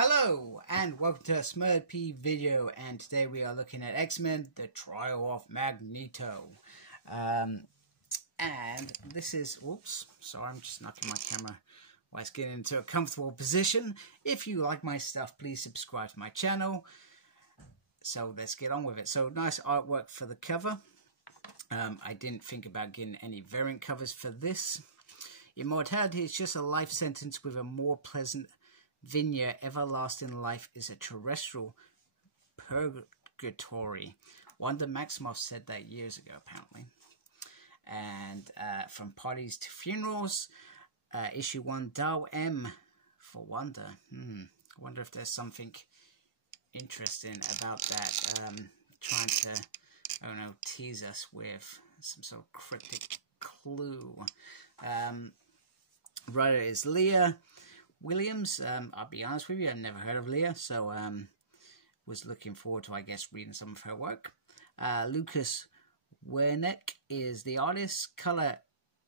Hello and welcome to a Smurd P video, and today we are looking at X-Men The Trial of Magneto. And this is, whoops, sorry, I'm just knocking my camera while it's getting into a comfortable position. If you like my stuff, please subscribe to my channel. So let's get on with it. So nice artwork for the cover. I didn't think about getting any variant covers for this. Immortality is just a life sentence with a more pleasant Vinya. Everlasting life is a terrestrial purgatory. Wanda Maximoff said that years ago, apparently. And from parties to funerals, issue 1, Dao M for Wanda. I wonder if there's something interesting about that. Trying to, I don't know, tease us with some sort of cryptic clue. Writer is Leah Williams. I'll be honest with you, I've never heard of Leah, so was looking forward to, I guess, reading some of her work. Lucas Wernick is the artist. Color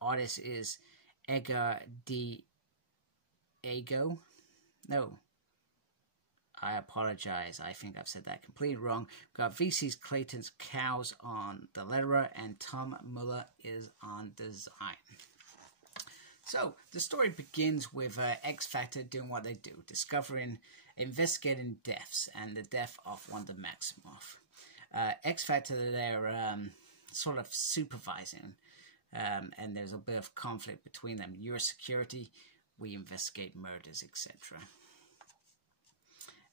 artist is Edgar Diego. No, I apologize. I think I've said that completely wrong. We've got VC's Clayton Cowles on the letterer, and Tom Muller is on design. So, the story begins with X Factor doing what they do, investigating deaths, and the death of Wanda Maximoff. X Factor, they're sort of supervising, and there's a bit of conflict between them. You're security, we investigate murders, etc.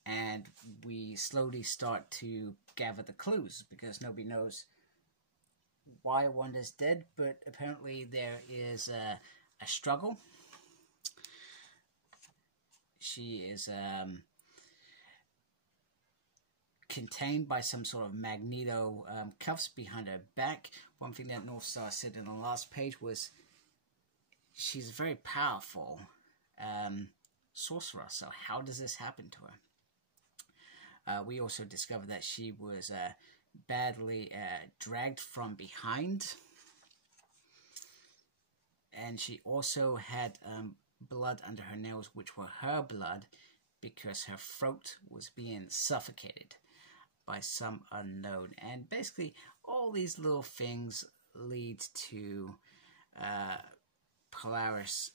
And we slowly start to gather the clues, because nobody knows why Wanda's dead, but apparently there is a struggle. She is contained by some sort of Magneto cuffs behind her back. One thing that Northstar said in the last page was she's a very powerful sorcerer, so how does this happen to her? We also discovered that she was badly dragged from behind. And she also had blood under her nails, which were her blood, because her throat was being suffocated by some unknown. And basically, all these little things lead to Polaris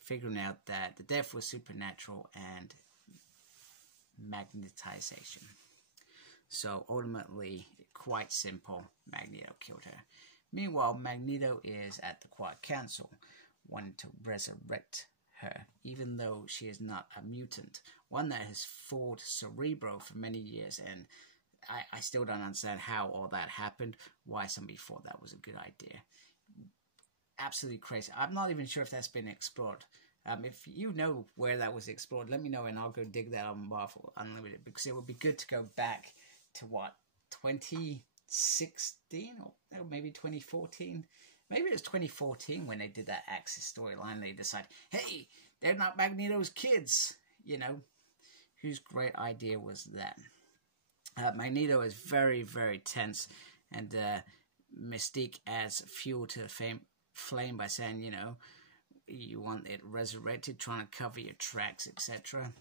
figuring out that the death was supernatural and magnetization. So ultimately, quite simple, Magneto killed her. Meanwhile, Magneto is at the Quiet Council, wanting to resurrect her, even though she is not a mutant. One that has fought Cerebro for many years, and I still don't understand how all that happened, why somebody thought that was a good idea. Absolutely crazy. I'm not even sure if that's been explored. If you know where that was explored, let me know, and I'll go dig that on Marvel Unlimited, because it would be good to go back to, what, 2016 or maybe 2014. Maybe it was 2014 when they did that Axis storyline. They decided, hey, they're not Magneto's kids. You know, whose great idea was that? Magneto is very, very tense, and Mystique adds fuel to the flame by saying, you know, you want it resurrected, trying to cover your tracks, etc.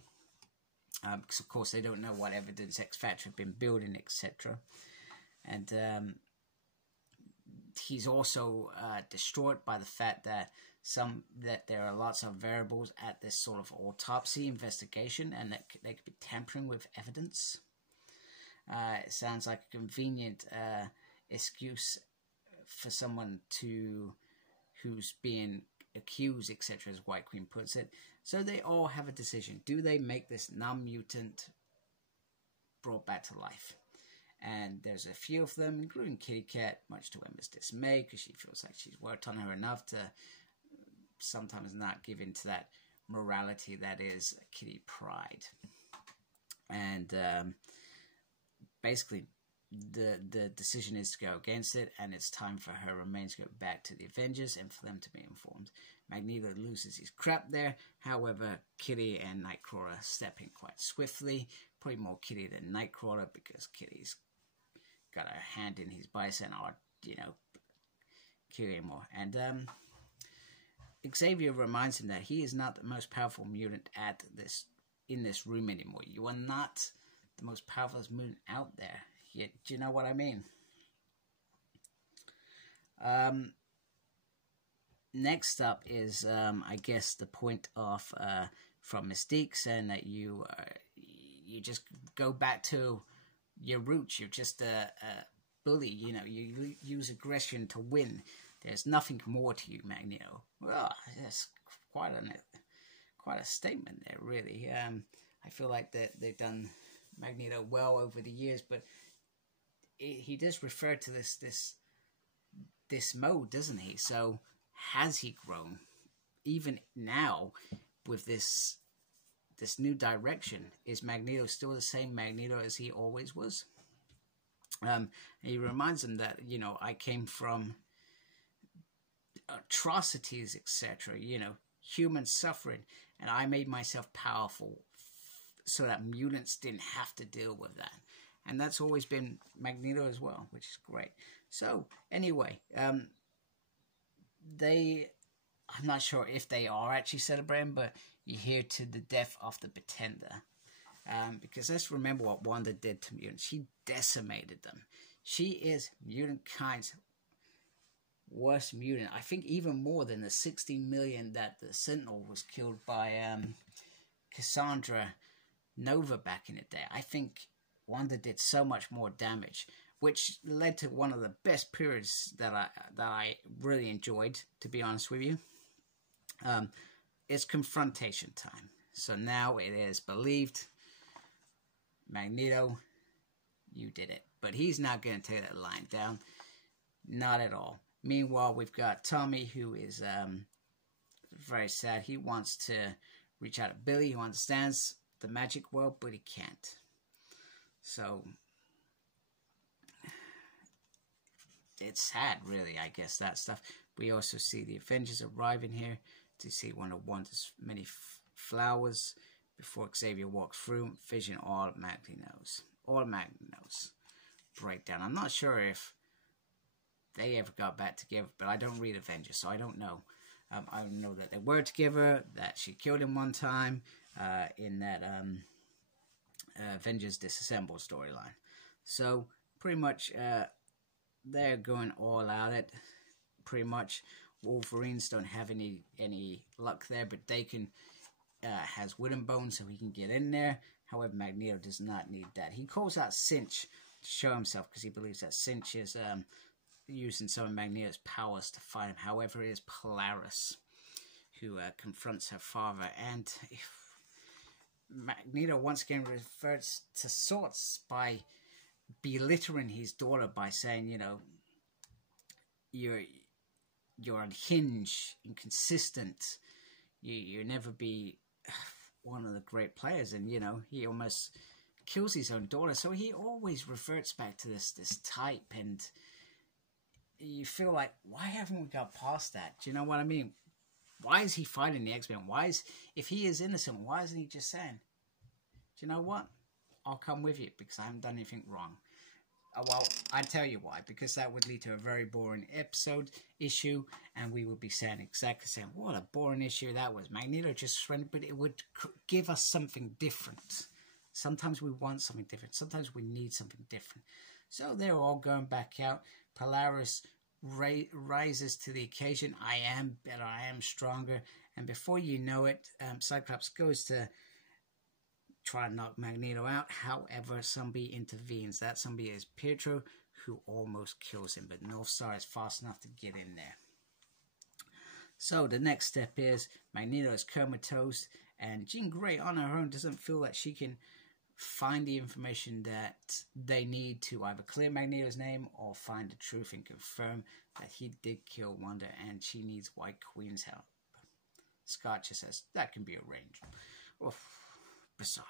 Because of course they don't know what evidence X Factor have been building, etc. And he's also distraught by the fact that there are lots of variables at this sort of autopsy investigation, and that they could be tampering with evidence. It sounds like a convenient excuse for someone who's being accused, etc., as White Queen puts it. So they all have a decision. Do they make this non-mutant brought back to life? And there's a few of them, including Kitty Cat, much to Emma's dismay, because she feels like she's worked on her enough to sometimes not give in to that morality that is Kitty Pride. And basically, the decision is to go against it, and it's time for her remains to go back to the Avengers and for them to be informed. Magneto loses his crap there. However, Kitty and Nightcrawler step in quite swiftly. Probably more Kitty than Nightcrawler, because Kitty's got her hand in his bicep and are, you know, killing more. And Xavier reminds him that he is not the most powerful mutant at this in this room anymore. You are not the most powerful mutant out there. Do you know what I mean? Next up is, I guess, the point of from Mystique saying that you just go back to your roots. You're just a bully. You know, you use aggression to win. There's nothing more to you, Magneto. Well, that's quite a statement there, really. I feel like that they've done Magneto well over the years, but he does refer to this mode, doesn't he? So has he grown? Even now, with this new direction, is Magneto still the same Magneto as he always was? He reminds him that, you know, I came from atrocities, etc., you know, human suffering, and I made myself powerful so that mutants didn't have to deal with that. And that's always been Magneto as well, which is great. So anyway, I'm not sure if they are actually celebrating, but you hear to the death of the Pretender. Because let's remember what Wanda did to mutants. She decimated them. She is mutant kind's worst mutant. I think even more than the 60 million that the Sentinel was killed by Cassandra Nova back in the day. I think Wanda did so much more damage, which led to one of the best periods that I really enjoyed, to be honest with you. It's confrontation time. So now it is believed, Magneto, you did it. But he's not going to take that line down. Not at all. Meanwhile, we've got Tommy, who is very sad. He wants to reach out to Billy, who understands the magic world, but he can't. So it's sad, really, I guess, that stuff. We also see the Avengers arriving here to see one of Wanda's many flowers before Xavier walks through. Vision automatically knows. Automatically knows. Breakdown. I'm not sure if they ever got back together, but I don't read Avengers, so I don't know. I know that they were together, that she killed him one time in that Avengers Disassembled storyline. So pretty much they're going all at it. Pretty much Wolverines don't have any luck there, but Daken has wooden bones, so he can get in there. However, Magneto does not need that. He calls out Cinch to show himself because he believes that Cinch is using some of Magneto's powers to fight him. However, it is Polaris who confronts her father, and Magneto once again refers to sorts by belittling his daughter by saying, you know, you're unhinged, inconsistent, you never be one of the great players, and you know, he almost kills his own daughter. So he always reverts back to this type, and you feel like, why haven't we got past that? Do you know what I mean? Why is he fighting the X-Men? If he is innocent, why isn't he just saying, do you know what? I'll come with you because I haven't done anything wrong. Well, I tell you why. Because that would lead to a very boring issue, and we would be saying exactly the same. What a boring issue that was. Magneto just surrendered, but it would give us something different. Sometimes we want something different. Sometimes we need something different. So they're all going back out. Polaris rises to the occasion. I am better. I am stronger. And before you know it, Cyclops goes to try to knock Magneto out. However, somebody intervenes. That somebody is Pietro, who almost kills him. But Northstar is fast enough to get in there. So the next step is Magneto is comatose, and Jean Grey on her own doesn't feel that she can find the information that they need to either clear Magneto's name or find the truth and confirm that he did kill Wanda, and she needs White Queen's help. Scott just says that can be arranged. Oof. Bizarre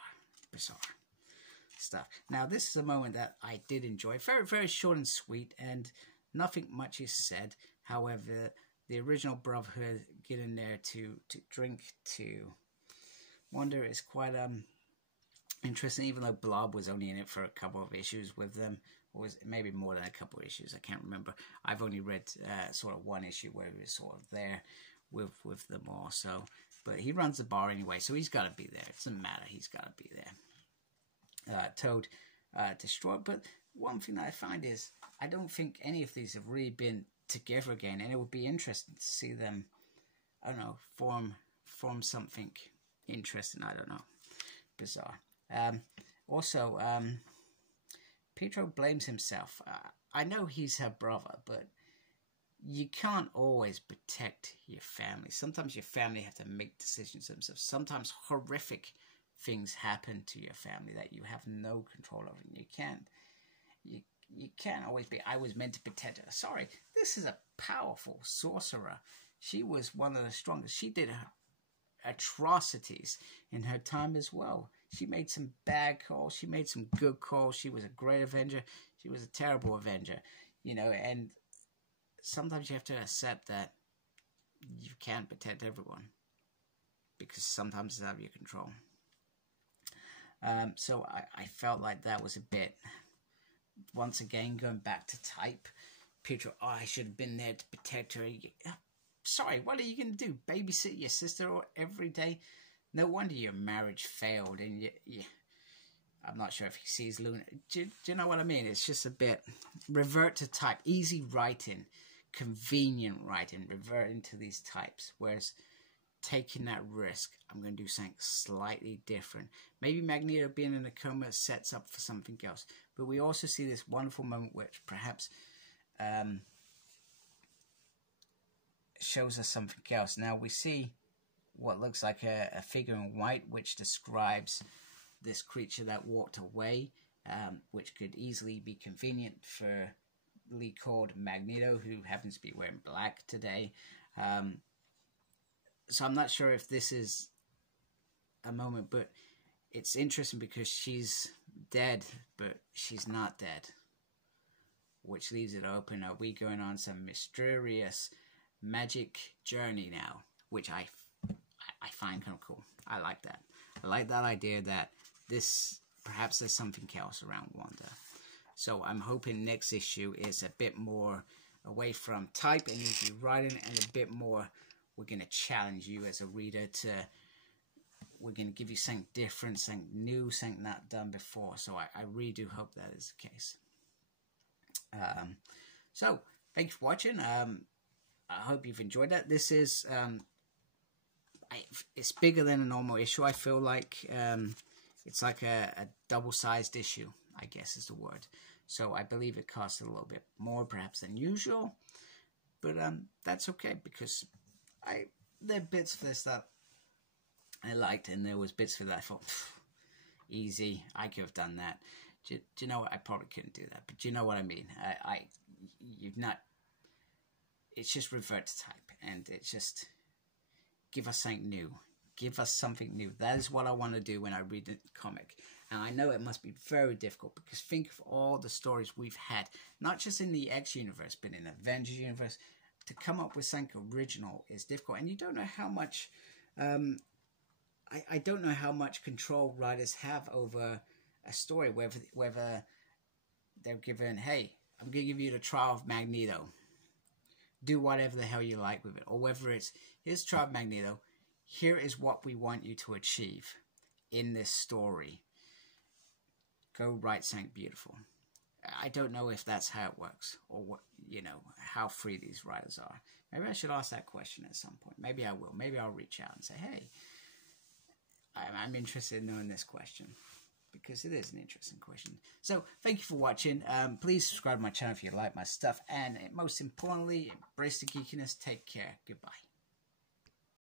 stuff. Now, this is a moment that I did enjoy. Very, very short and sweet, and nothing much is said. However, the original Brotherhood getting there to drink to Wanda is quite interesting, even though Blob was only in it for a couple of issues with them. Or was it maybe more than a couple of issues? I can't remember. I've only read sort of one issue where he was sort of there with them all. So But he runs the bar anyway, so he's got to be there. It doesn't matter. He's got to be there. Toad destroyed. But one thing that I find is I don't think any of these have really been together again, and it would be interesting to see them, I don't know, form something interesting. I don't know. Bizarre. Also, Pietro blames himself. I know he's her brother, but you can't always protect your family. Sometimes your family have to make decisions themselves. Sometimes horrific things happen to your family that you have no control over. And you can't always be, I was meant to protect her. Sorry, this is a powerful sorcerer. She was one of the strongest. She did atrocities in her time as well. She made some bad calls. She made some good calls. She was a great avenger. She was a terrible avenger. You know, and sometimes you have to accept that you can't protect everyone because sometimes it's out of your control. So I felt like that was a bit, once again, going back to type. Pietro, oh, I should have been there to protect her. Sorry, what are you going to do? Babysit your sister every day? No wonder your marriage failed. And I'm not sure if he sees Luna. Do you know what I mean? It's just a bit revert to type. Easy writing, convenient writing, reverting to these types. Whereas taking that risk, I'm going to do something slightly different. Maybe Magneto being in a coma sets up for something else. But we also see this wonderful moment which perhaps shows us something else. Now we see what looks like a figure in white, which describes this creature that walked away, which could easily be conveniently called Magneto, who happens to be wearing black today. So I'm not sure if this is a moment, but it's interesting because she's dead, but she's not dead, which leaves it open. Are we going on some mysterious magic journey now, which I find kind of cool. I like that. I like that idea that perhaps there's something else around Wanda. So I'm hoping next issue is a bit more away from type and easy writing, and a bit more, we're going to challenge you as a reader to, we're going to give you something different, something new, something not done before. So I really do hope that is the case. So thank you for watching. I hope you've enjoyed that. This is, it's bigger than a normal issue. I feel like it's like a double-sized issue, I guess is the word. So I believe it costs a little bit more perhaps than usual. But that's okay, because there are bits for this that I liked, and there was bits for that I thought, easy, I could have done that. Do you know what? I probably couldn't do that, but do you know what I mean? You've not, it's just revert to type, and it's just, give us something new. Give us something new. That is what I want to do when I read the comic. And I know it must be very difficult, because think of all the stories we've had, not just in the X universe, but in the Avengers universe. To come up with something original is difficult, and you don't know how much. I don't know how much control writers have over a story. Whether they're given, hey, I'm gonna give you the trial of Magneto. Do whatever the hell you like with it, or whether it's, here's trial of Magneto. Here is what we want you to achieve in this story. Go write something beautiful. I don't know if that's how it works, or what, how free these writers are. Maybe I should ask that question at some point. Maybe I will. Maybe I'll reach out and say, hey, I'm interested in knowing this question, because it is an interesting question. So thank you for watching. Please subscribe to my channel if you like my stuff, and most importantly, embrace the geekiness. Take care. Goodbye.